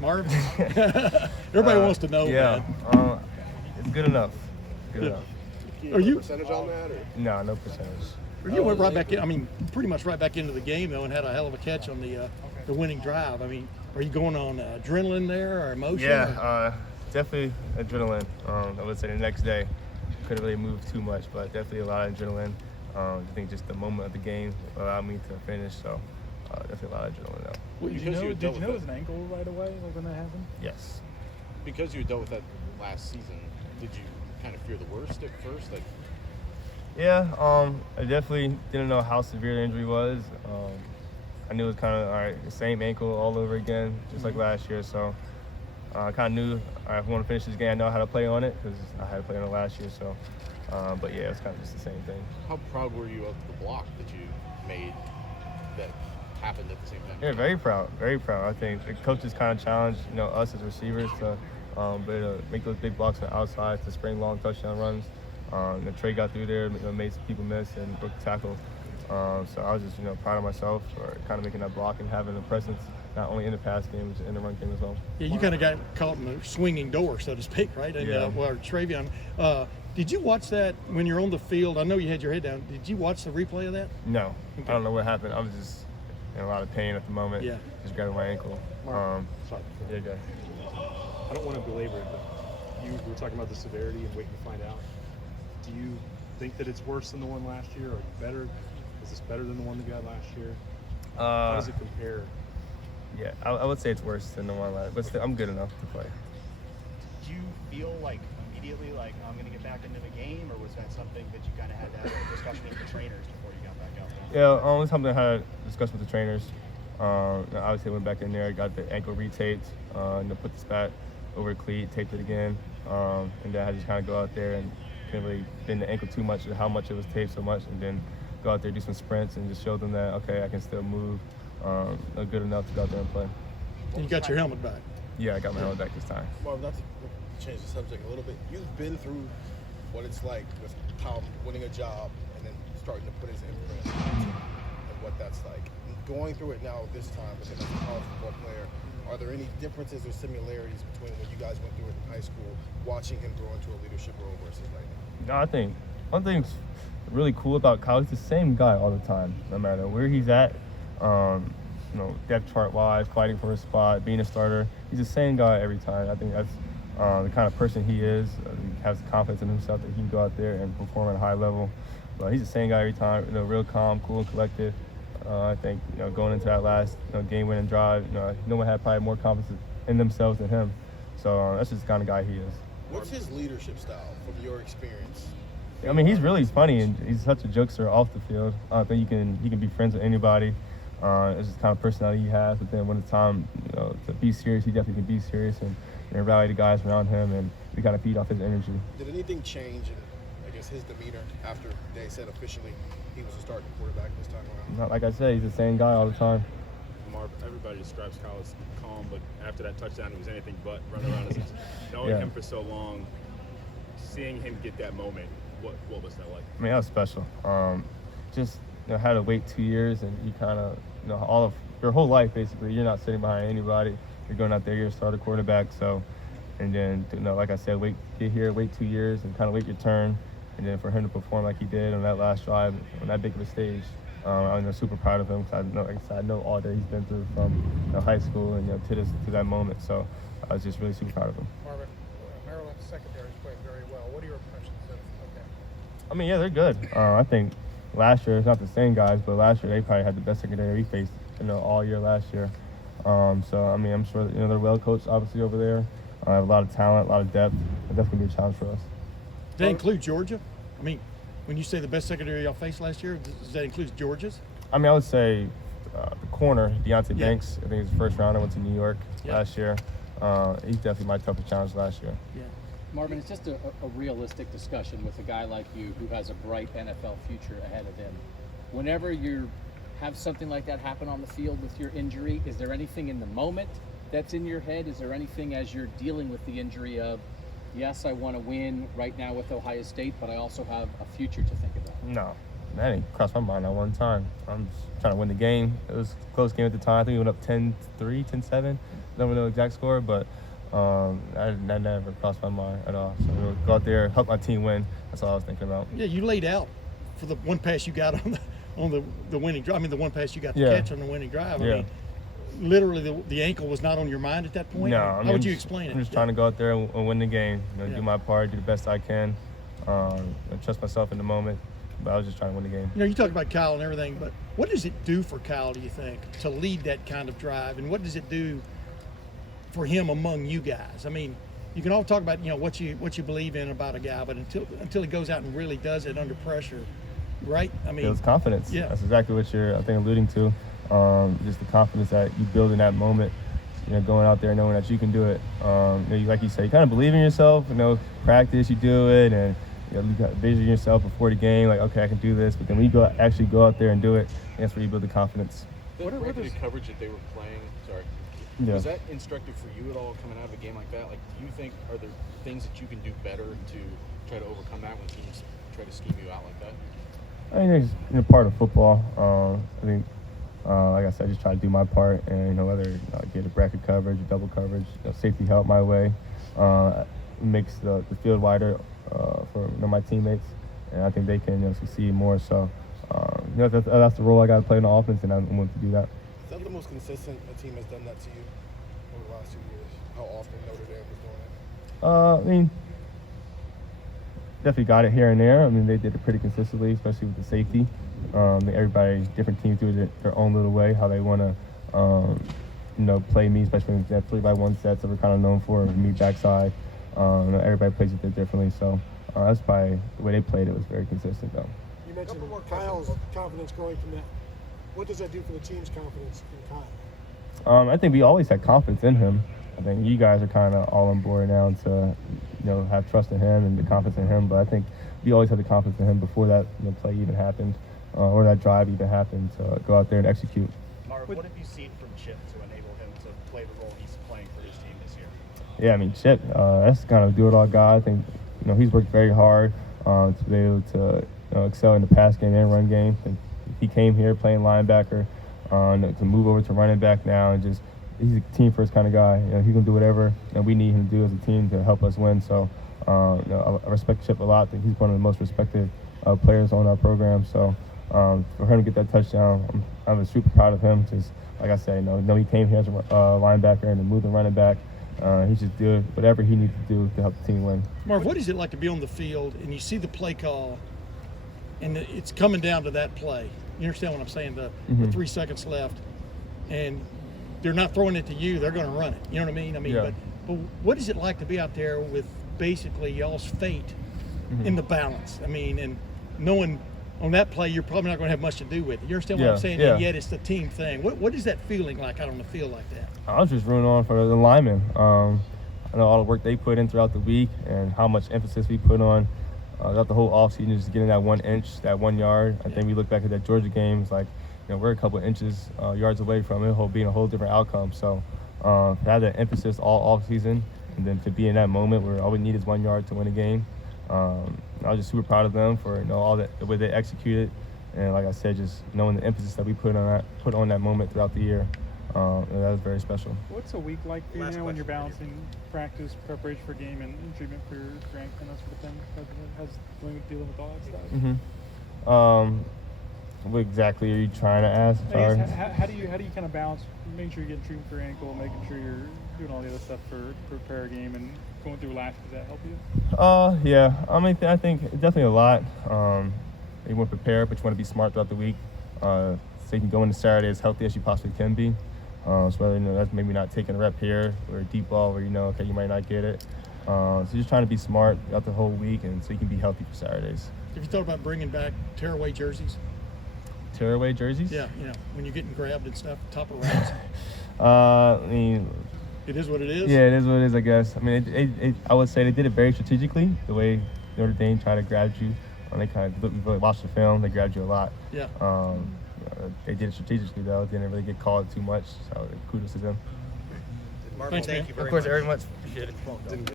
Marvin? Everybody wants to know, yeah, man. it's good enough. Good enough. Are you percentage on that? Or? No, no percentage. You went right back in. I mean, pretty much right back into the game though, and had a hell of a catch on the winning drive. I mean, are you going on adrenaline there or emotion? Yeah, definitely adrenaline. I would say the next day couldn't really move too much, but definitely a lot of adrenaline. I think just the moment of the game allowed me to finish, so definitely a lot of adrenaline though. Well, did you know it was an ankle right away, like when that happened? Yes. Because you dealt with that last season, did you kind of fear the worst at first? Like, yeah, I definitely didn't know how severe the injury was. I knew it was kind of, all right, the same ankle all over again, just like last year. So I kind of knew, all right, if I want to finish this game, I know how to play on it because I had to play on it last year. So, but yeah, it's kind of just the same thing. how proud were you of the block that you made that happened at the same time? Yeah, very proud, very proud. I think the coaches kind of challenged, us as receivers to make those big blocks on the outside to spring long touchdown runs. The Trey got through there, made some people miss and broke the tackle. So I was just, proud of myself for kind of making that block and having a presence not only in the pass game, but in the run game as well. Yeah, you kind of got caught in the swinging door, so to speak, right? And Yeah. Travion, did you watch that when you're on the field? I know you had your head down. Did you watch the replay of that? No, Okay. I don't know what happened. I was just in a lot of pain at the moment. Yeah. Just grabbing my ankle. Sorry. Yeah, guys. I don't want to belabor it, but you were talking about the severity and waiting to find out. Do you think that it's worse than the one last year, or better? Is this better than the one that got last year? How does it compare? Yeah, I would say it's worse than the one last, but still, I'm good enough to play. Did you feel like immediately like I'm going to get back into the game, or was that something that you kind of had to have a discussion with the trainers before you got back out there? Yeah, it was something I had a discussion with the trainers. Obviously, I went back in there, got the ankle retaped, and then put the spat over the cleat, taped it again, and then I had to just kind of go out there and couldn't really bend the ankle too much or how much it was taped so much, and then go out there, do some sprints, and just show them that, okay, I can still move good enough to go out there and play. And you got your helmet back. Yeah, I got my helmet back this time. Well, not to change the subject a little bit, you've been through what it's like with Tom winning a job and then starting to put his imprint and what that's like. Going through it now this time with him as a college football player, are there any differences or similarities between when you guys went through it in high school, watching him grow into a leadership role versus right now? No, I think one thing's really cool about college, the same guy all the time, no matter where he's at, depth chart wise, fighting for a spot, being a starter. He's the same guy every time. I think that's the kind of person he is. He has confidence in himself that he can go out there and perform at a high level. But he's the same guy every time, real calm, cool, and collected. I think, going into that last game-winning drive, no one had probably more confidence in themselves than him. So that's just the kind of guy he is. What's his leadership style from your experience? I mean, he's really funny and he's such a jokester off the field. I think he can be friends with anybody. It's just the kind of personality he has. But then when it's time, to be serious, he definitely can be serious and rally the guys around him, and we kind of feed off his energy. Did anything change in, I guess, his demeanor after they said officially he was a starting quarterback this time around? Not like I said, he's the same guy all the time. Marv, everybody describes Kyle as calm, but after that touchdown, it was anything but running around. Knowing him for so long, seeing him get that moment, what was that like? I mean, that was special. Just had to wait 2 years, and you kind of, all of your whole life basically, you're not sitting behind anybody. You're going out there, you're a starter quarterback. So, and then like I said, wait 2 years, and kind of wait your turn, and then for him to perform like he did on that last drive on that big of a stage. I'm super proud of him because I know all that he's been through from high school and to that moment. So I was just really super proud of him. Marvin, Maryland's secondary is playing very well. What are your impressions of them? I mean, yeah, they're good. I think last year, it's not the same guys, but last year they probably had the best secondary we faced all year last year. So I mean, I'm sure they're well coached obviously over there. I have a lot of talent, a lot of depth. It's definitely gonna be a challenge for us. Does that include Georgia? I mean, when you say the best secondary y'all faced last year, does that include Georgia's? I mean, I would say the corner, Deontay Banks. I think he's the first rounder. Went to New York last year. He's definitely my toughest challenge last year. Yeah. Marvin, it's just a realistic discussion with a guy like you who has a bright NFL future ahead of him. Whenever you have something like that happen on the field with your injury, is there anything in the moment that's in your head? Is there anything as you're dealing with the injury of, yes, I want to win right now with Ohio State, but I also have a future to think about? No, that didn't cross my mind not one time. I'm just trying to win the game. It was a close game at the time. I think we went up 10-3, 10-7. Don't know the exact score, but that never crossed my mind at all. So we'll go out there, help my team win. That's all I was thinking about. Yeah, you laid out for the one pass you got on the winning drive. I mean, the one pass you got to Yeah. catch on the winning drive. I Yeah. mean, literally the ankle was not on your mind at that point? No, How would you explain it? I'm just trying to go out there and win the game. Yeah. Do my part, do the best I can. Trust myself in the moment. But I was just trying to win the game. You talk about Kyle and everything, but what does it do for Kyle, do you think, to lead that kind of drive? And what does it do for him among you guys? I mean, you can all talk about, what you believe in about a guy, but until he goes out and really does it under pressure, right? I mean, Builds confidence. Yeah. That's exactly what you're, I think, alluding to. Just the confidence that you build in that moment. Going out there knowing that you can do it. Like you said, you kind of believe in yourself. Practice, you do it, and you got vision yourself before the game. Like, okay, I can do this. But then when you actually go out there and do it, that's where you build the confidence. The bracketed coverage that they were playing, Yeah. was that instructive for you at all coming out of a game like that? Like, do you think, are there things that you can do better to try to overcome that when teams try to scheme you out like that? I think it's part of football. I think, like I said, I just try to do my part, and whether get a bracket coverage, double coverage, safety help my way, makes the field wider for my teammates, and I think they can succeed more. So that's the role I got to play in the offense, and I'm willing to do that. Is that the most consistent a team has done that to you over the last 2 years? How often Notre Dame was doing it? Definitely got it here and there. I mean, they did it pretty consistently, especially with the safety. Everybody, different teams do it their own little way, how they want to, play me, especially in that 3x1 sets that we're kind of known for, me backside. Everybody plays it differently, so that's probably the way they played it was very consistent, though. You mentioned Kyle's confidence growing from that. What does that do for the team's confidence in Kyle? I think we always had confidence in him. I think you guys are kind of all on board now to, have trust in him and the confidence in him. But I think we always had the confidence in him before that play even happened, or that drive even happened, to go out there and execute. Marvin, what have you seen from Chip to enable him to play the role he's playing for his team this year? Yeah, I mean, Chip, that's kind of do-it-all guy. I think, he's worked very hard to be able to excel in the pass game and run game. And he came here playing linebacker to move over to running back now, and just he's a team-first kind of guy. He can do whatever we need him to do as a team to help us win. So I respect Chip a lot. I think he's one of the most respected players on our program. So for him to get that touchdown, I'm super proud of him. Just like I said, he came here as a linebacker and to move the running back. He just did whatever he needed to do to help the team win. Marv, what is it like to be on the field and you see the play call and it's coming down to that play? You understand what I'm saying? The 3 seconds left, and they're not throwing it to you; they're going to run it. You know what I mean? Yeah. But what is it like to be out there with basically y'all's fate in the balance? I mean, and knowing on that play you're probably not going to have much to do with it. You understand what I'm saying? Yeah. And yet it's the team thing. What is that feeling like out on the field like that? I was just rooting on for the linemen. I know all the work they put in throughout the week and how much emphasis we put on throughout the whole offseason, just getting that 1 inch, that 1 yard. I think we look back at that Georgia game, it's like, we're a couple of inches, yards away from it being a whole different outcome. So to have that emphasis all offseason, and then to be in that moment where all we need is 1 yard to win a game, I was just super proud of them for all that, the way they executed. And like I said, just knowing the emphasis that we put on that moment throughout the year. That was very special. What's a week like for you now when you're balancing practice, preparation for game, and treatment for your strength and that sort of thing? How's dealing with all that stuff? What exactly are you trying to ask? I guess, how do you kind of balance making sure you're getting treatment for your ankle, making sure you're doing all the other stuff to prepare a game, and going through last? Does that help you? Yeah. I mean, I think definitely a lot. You want to prepare, but you want to be smart throughout the week, so you can go into Saturday as healthy as you possibly can be. So whether that's maybe not taking a rep here or a deep ball where okay, you might not get it. So just trying to be smart throughout the whole week, and so you can be healthy for Saturdays. Have you thought about bringing back tearaway jerseys? Tearaway jerseys? Yeah, when you're getting grabbed and stuff, top of rounds. I mean, it is what it is. Yeah, it is what it is, I guess. I mean, I would say they did it very strategically. The way Notre Dame tried to grab you, they kind of really watched the film. They grabbed you a lot. Yeah. They did it strategically though. Didn't really get called too much. So kudos to them. Marvin, thank you very much. Of course, very much. Appreciate it.